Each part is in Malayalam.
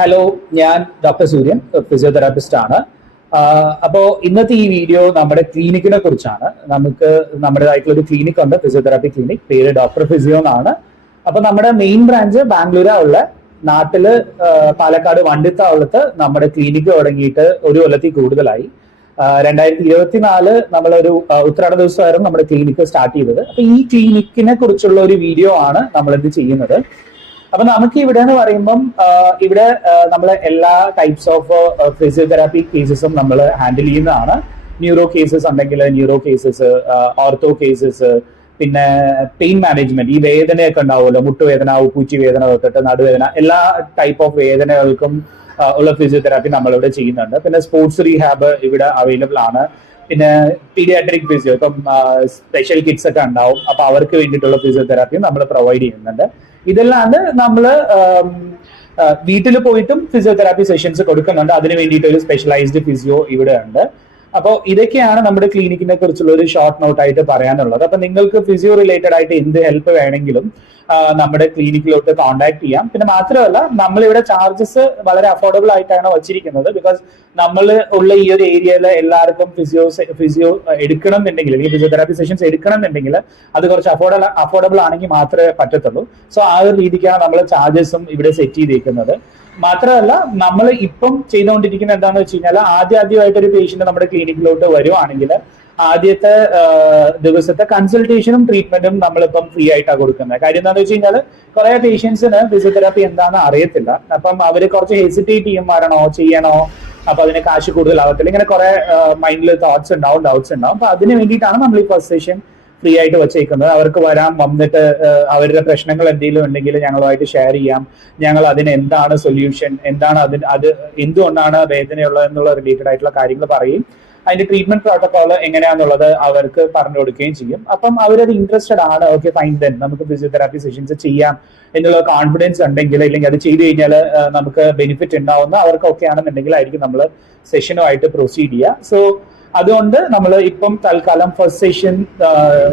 ഹലോ, ഞാൻ ഡോക്ടർ സൂര്യൻ, ഫിസിയോതെറാപ്പിസ്റ്റ് ആണ്. അപ്പോൾ ഇന്നത്തെ ഈ വീഡിയോ നമ്മുടെ ക്ലിനിക്കിനെ കുറിച്ചാണ്. നമുക്ക് നമ്മുടേതായിട്ടുള്ള ഒരു ക്ലിനിക് ഉണ്ട്, ഫിസിയോതെറാപ്പി ക്ലിനിക്. പേര് ഡോക്ടർ ഫിസിയോ എന്നാണ്. അപ്പൊ നമ്മുടെ മെയിൻ ബ്രാഞ്ച് ബാംഗ്ലൂരാ ഉള്ള. നാട്ടില് പാലക്കാട് വണ്ടിത്താവളത്ത് നമ്മുടെ ക്ലിനിക്ക് തുടങ്ങിയിട്ട് ഒരു കൊല്ലത്തിൽ കൂടുതലായി. 2024 നമ്മളൊരു ഉത്രാട ദിവസമായിരുന്നു നമ്മുടെ ക്ലിനിക്ക് സ്റ്റാർട്ട് ചെയ്തത്. അപ്പൊ ഈ ക്ലിനിക്കിനെ കുറിച്ചുള്ള ഒരു വീഡിയോ ആണ് നമ്മളിത് ചെയ്യുന്നത്. അപ്പൊ നമുക്ക് ഇവിടെ എന്ന് പറയുമ്പം ഇവിടെ നമ്മൾ എല്ലാ ടൈപ്സ് ഓഫ് ഫിസിയോതെറാപ്പി കേസസും നമ്മൾ ഹാൻഡിൽ ചെയ്യുന്നതാണ്. ന്യൂറോ കേസസ് ഉണ്ടെങ്കിൽ ന്യൂറോ കേസസ്, ഓർത്തോ കേസസ്, പിന്നെ പെയിൻ മാനേജ്മെന്റ്, ഈ വേദനയൊക്കെ ഉണ്ടാവുമല്ലോ, മുട്ടുവേദന, ഉപ്പൂച്ചി വേദന തൊട്ടിട്ട് നടുവേദന, എല്ലാ ടൈപ്പ് ഓഫ് വേദനകൾക്കും ഉള്ള ഫിസിയോതെറാപ്പി നമ്മളിവിടെ ചെയ്യുന്നുണ്ട്. പിന്നെ സ്പോർട്സ് റീഹാബ് ഇവിടെ അവൈലബിൾ ആണ്. പിന്നെ പീഡിയാട്രിക് ഫിസിയോ, ഇപ്പം സ്പെഷ്യൽ കിഡ്സ് ഒക്കെ ഉണ്ടാവും, അപ്പൊ അവർക്ക് വേണ്ടിയിട്ടുള്ള ഫിസിയോതെറാപ്പിയും നമ്മൾ പ്രൊവൈഡ് ചെയ്യുന്നുണ്ട്. ഇതല്ലാണ്ട് നമ്മള് വീട്ടിൽ പോയിട്ടും ഫിസിയോതെറാപ്പി സെഷൻസ് കൊടുക്കുന്നുണ്ട്. അതിന് വേണ്ടിയിട്ട് ഒരു സ്പെഷ്യലൈസ്ഡ് ഫിസിയോ ഇവിടെ ഉണ്ട്. അപ്പോൾ ഇതൊക്കെയാണ് നമ്മുടെ ക്ലിനിക്കിനെ കുറിച്ചുള്ള ഒരു ഷോർട്ട് നോട്ട് ആയിട്ട് പറയാനുള്ളത്. അപ്പൊ നിങ്ങൾക്ക് ഫിസിയോ റിലേറ്റഡ് ആയിട്ട് എന്ത് ഹെൽപ്പ് വേണമെങ്കിലും നമ്മുടെ ക്ലിനിക്കിലോട്ട് കോൺടാക്ട് ചെയ്യാം. പിന്നെ മാത്രമല്ല, നമ്മളിവിടെ ചാർജസ് വളരെ അഫോർഡബിൾ ആയിട്ടാണ് വച്ചിരിക്കുന്നത്. ബിക്കോസ് നമ്മൾ ഉള്ള ഈ ഒരു ഏരിയയിൽ എല്ലാവർക്കും ഫിസിയോ എടുക്കണം എന്നുണ്ടെങ്കിൽ, അല്ലെങ്കിൽ ഫിസിയോതെറാപ്പി സെഷൻസ് എടുക്കണം എന്നുണ്ടെങ്കിൽ അത് കുറച്ച് അഫോർഡബിൾ ആണെങ്കിൽ മാത്രമേ പറ്റത്തുള്ളൂ. സോ ആ ഒരു രീതിക്കാണ് നമ്മൾ ചാർജസും ഇവിടെ സെറ്റ് ചെയ്തേക്കുന്നത്. മാത്രമല്ല, നമ്മൾ ഇപ്പം ചെയ്തുകൊണ്ടിരിക്കുന്ന എന്താണെന്ന് വെച്ച് കഴിഞ്ഞാൽ, ആദ്യമായിട്ട് ഒരു പേഷ്യന്റ് നമ്മുടെ ക്ലിനിക്കിലോട്ട് വരുവാണെങ്കിൽ ആദ്യത്തെ ദിവസത്തെ കൺസൾട്ടേഷനും ട്രീറ്റ്മെന്റും നമ്മളിപ്പം ഫ്രീ ആയിട്ടാണ് കൊടുക്കുന്നത്. കാര്യം എന്താണെന്ന് വെച്ച് കഴിഞ്ഞാൽ, കുറെ പേഷ്യൻസിന് ഫിസിയോതെറാപ്പി എന്താണെന്ന് അറിയത്തില്ല. അപ്പം അവര് കുറച്ച് ഹെസിറ്റേറ്റ് ചെയ്യും, വരണോ ചെയ്യണോ, അപ്പൊ അതിന് കാശ് കൂടുതലാവത്തില്ല, ഇങ്ങനെ കുറെ മൈൻഡിൽ തോട്ട്സ് ഉണ്ടാവും, ഡൗട്ട്സ് ഉണ്ടാവും. അപ്പൊ അതിന് വേണ്ടിയിട്ടാണ് നമ്മൾ ഈ ഫസ്റ്റ് സെഷൻ ഫ്രീ ആയിട്ട് വെച്ചേക്കുന്നത്. അവർക്ക് വന്നിട്ട് അവരുടെ പ്രശ്നങ്ങൾ എന്തെങ്കിലും ഉണ്ടെങ്കിൽ ഞങ്ങളുമായിട്ട് ഷെയർ ചെയ്യാം. ഞങ്ങൾ അതിന് എന്താണ് സൊല്യൂഷൻ, എന്താണ് അത് എന്തുകൊണ്ടാണ് വേദനയുള്ളത് എന്നുള്ള റിലേറ്റഡ് ആയിട്ടുള്ള കാര്യങ്ങൾ പറയും. അതിന്റെ ട്രീറ്റ്മെന്റ് പ്രോട്ടോകോൾ എങ്ങനെയാന്നുള്ളത് അവർക്ക് പറഞ്ഞു കൊടുക്കുകയും ചെയ്യും. അപ്പം അവരത് ഇൻട്രസ്റ്റഡ് ആണ്, ഓക്കെ ഫൈൻ, ദെൻ നമുക്ക് ഫിസിയോതെറാപ്പി സെഷൻസ് ചെയ്യാം എന്നുള്ള കോൺഫിഡൻസ് ഉണ്ടെങ്കിൽ, അല്ലെങ്കിൽ അത് ചെയ്തു കഴിഞ്ഞാൽ നമുക്ക് ബെനിഫിറ്റ് ഉണ്ടാവുന്ന അവർക്കൊക്കെ ആണെന്നുണ്ടെങ്കിൽ ആയിരിക്കും നമ്മൾ സെഷനുമായിട്ട് പ്രൊസീഡ് ചെയ്യുക. സോ അതുകൊണ്ട് നമ്മൾ ഇപ്പം തൽക്കാലം ഫസ്റ്റ്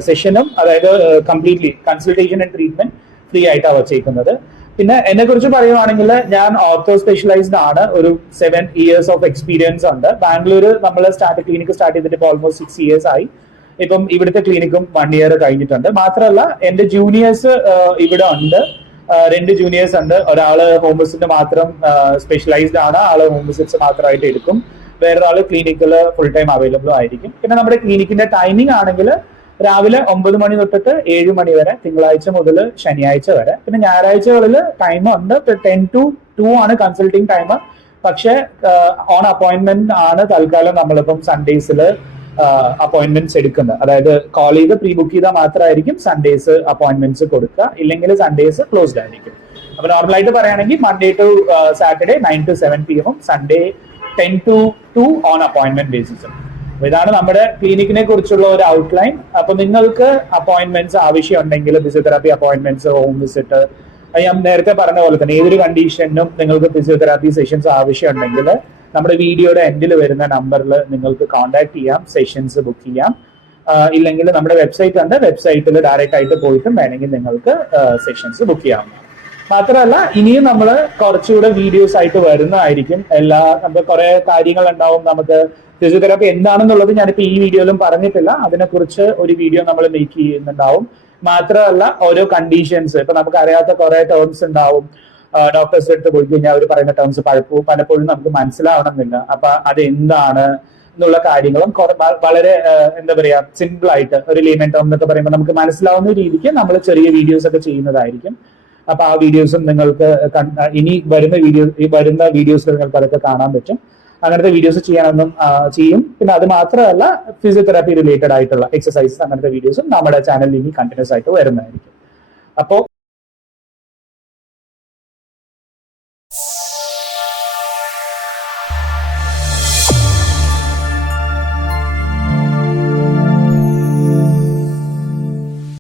സെഷനും, അതായത് completely consultation and treatment free ആയിട്ടാണ് വച്ചേക്കുന്നത്. പിന്നെ എന്നെ കുറിച്ച് പറയുവാണെങ്കിൽ, ഞാൻ ഓർത്തോ സ്പെഷ്യലൈസ്ഡ് ആണ്. ഒരു 7 years ഓഫ് എക്സ്പീരിയൻസ് ഉണ്ട്. ബാംഗ്ലൂർ നമ്മൾ ക്ലിനിക്ക് സ്റ്റാർട്ട് ചെയ്തിട്ട് ഇപ്പോൾ ഓൾമോസ്റ്റ് 6 years ആയി. ഇപ്പം ഇവിടുത്തെ ക്ലിനിക്കും 1 year കഴിഞ്ഞിട്ടുണ്ട്. മാത്രമല്ല, എന്റെ ജൂനിയേഴ്സ് ഇവിടെ ഉണ്ട്. 2 juniors ഉണ്ട്. ഒരാള് ഹോം വിസിറ്റ് മാത്രം സ്പെഷ്യലൈസ്ഡ് ആണ്, ആള് ഹോം വിസിറ്റ്സ് മാത്രമായിട്ട് എടുക്കും. വേറൊരാള് ക്ലിനിക്കിൽ ഫുൾ ടൈം അവൈലബിൾ ആയിരിക്കും. പിന്നെ നമ്മുടെ ക്ലിനിക്കിന്റെ ടൈമിംഗ് ആണെങ്കിൽ രാവിലെ 9 മണി തൊട്ടിട്ട് 7 മണി വരെ, തിങ്കളാഴ്ച മുതൽ ശനിയാഴ്ച വരെ. പിന്നെ ഞായറാഴ്ചകളിൽ ടൈം ഉണ്ട്. 10 to 2 ആണ് കൺസൾട്ടിങ് ടൈം. പക്ഷെ ഓൺ അപ്പോയിന്റ്മെന്റ് ആണ് തൽക്കാലം നമ്മളിപ്പം സൺഡേസിൽ അപ്പോയിന്റ്മെന്റ്സ് എടുക്കുന്നത്. അതായത് കോൾ ചെയ്ത് പ്രീ ബുക്ക് ചെയ്താൽ മാത്രമായിരിക്കും സൺഡേസ് അപ്പോയിന്റ്മെന്റ്സ് കൊടുക്കുക, ഇല്ലെങ്കിൽ സൺഡേസ് ക്ലോസ്ഡ് ആയിരിക്കും. അപ്പൊ നോർമലായിട്ട് പറയുകയാണെങ്കിൽ Monday to Saturday 9 to 7 PM, Sunday 10 to 2 on appointment ബേസിസും. ഇതാണ് നമ്മുടെ ക്ലിനിക്കിനെ കുറിച്ചുള്ള ഒരു ഔട്ട്ലൈൻ. അപ്പൊ നിങ്ങൾക്ക് അപ്പോയിന്റ്മെന്റ്സ് ആവശ്യം ഉണ്ടെങ്കിൽ, ഫിസിയോതെറാപ്പി അപ്പോയിന്റ്മെന്റ്സ്, ഹോം വിസിറ്റ്, ഞാൻ നേരത്തെ പറഞ്ഞ പോലെ തന്നെ ഏതൊരു കണ്ടീഷനും നിങ്ങൾക്ക് ഫിസിയോതെറാപ്പി സെഷൻസ് ആവശ്യം ഉണ്ടെങ്കിൽ നമ്മുടെ വീഡിയോയുടെ എൻഡിൽ വരുന്ന നമ്പറിൽ നിങ്ങൾക്ക് കോൺടാക്ട് ചെയ്യാം, സെഷൻസ് ബുക്ക് ചെയ്യാം. ഇല്ലെങ്കിൽ നമ്മുടെ വെബ്സൈറ്റ് ഉണ്ട്, വെബ്സൈറ്റിൽ ഡയറക്റ്റ് ആയിട്ട് പോയിട്ടും വേണമെങ്കിൽ നിങ്ങൾക്ക് സെഷൻസ് ബുക്ക് ചെയ്യാവുന്നതാണ്. മാത്രമല്ല, ഇനിയും നമ്മൾ കുറച്ചുകൂടെ വീഡിയോസ് ആയിട്ട് വരുന്നതായിരിക്കും. നമുക്ക് കുറെ കാര്യങ്ങൾ ഉണ്ടാവും. നമുക്ക് ഫിസിയോതെറാപ്പി എന്താണെന്നുള്ളത് ഞാനിപ്പോ ഈ വീഡിയോയിലും പറഞ്ഞിട്ടില്ല. അതിനെക്കുറിച്ച് ഒരു വീഡിയോ നമ്മൾ മേക്ക് ചെയ്യുന്നുണ്ടാവും. മാത്രമല്ല, ഓരോ കണ്ടീഷൻസ്, ഇപ്പൊ നമുക്ക് അറിയാത്ത കുറെ ടേംസ് ഉണ്ടാവും. ഡോക്ടേഴ്സ് അടുത്ത് പോയി കഴിഞ്ഞാൽ അവർ പറയുന്ന ടേംസ് പലപ്പോഴും നമുക്ക് മനസ്സിലാവണമെന്നില്ല. അപ്പൊ അത് എന്താണ് എന്നുള്ള കാര്യങ്ങളും വളരെ എന്താ പറയാ, സിമ്പിൾ ആയിട്ട് ഒരു ലേമൻ ടേം എന്നൊക്കെ പറയുമ്പോൾ നമുക്ക് മനസ്സിലാവുന്ന രീതിക്ക് നമ്മൾ ചെറിയ വീഡിയോസ് ഒക്കെ ചെയ്യുന്നതായിരിക്കും. അപ്പൊ ആ വീഡിയോസും നിങ്ങൾക്ക് ഇനി വരുന്ന വീഡിയോസിൽ നിങ്ങൾക്ക് അതൊക്കെ കാണാൻ പറ്റും. അങ്ങനത്തെ വീഡിയോസ് ചെയ്യും. പിന്നെ അത് മാത്രമല്ല, ഫിസിയോതെറാപ്പി റിലേറ്റഡ് ആയിട്ടുള്ള എക്സസൈസസ്, അങ്ങനത്തെ വീഡിയോസും നമ്മുടെ ചാനലിൽ ഇനി കണ്ടിന്യൂസ് ആയിട്ട് വരുന്നതായിരിക്കും. അപ്പോൾ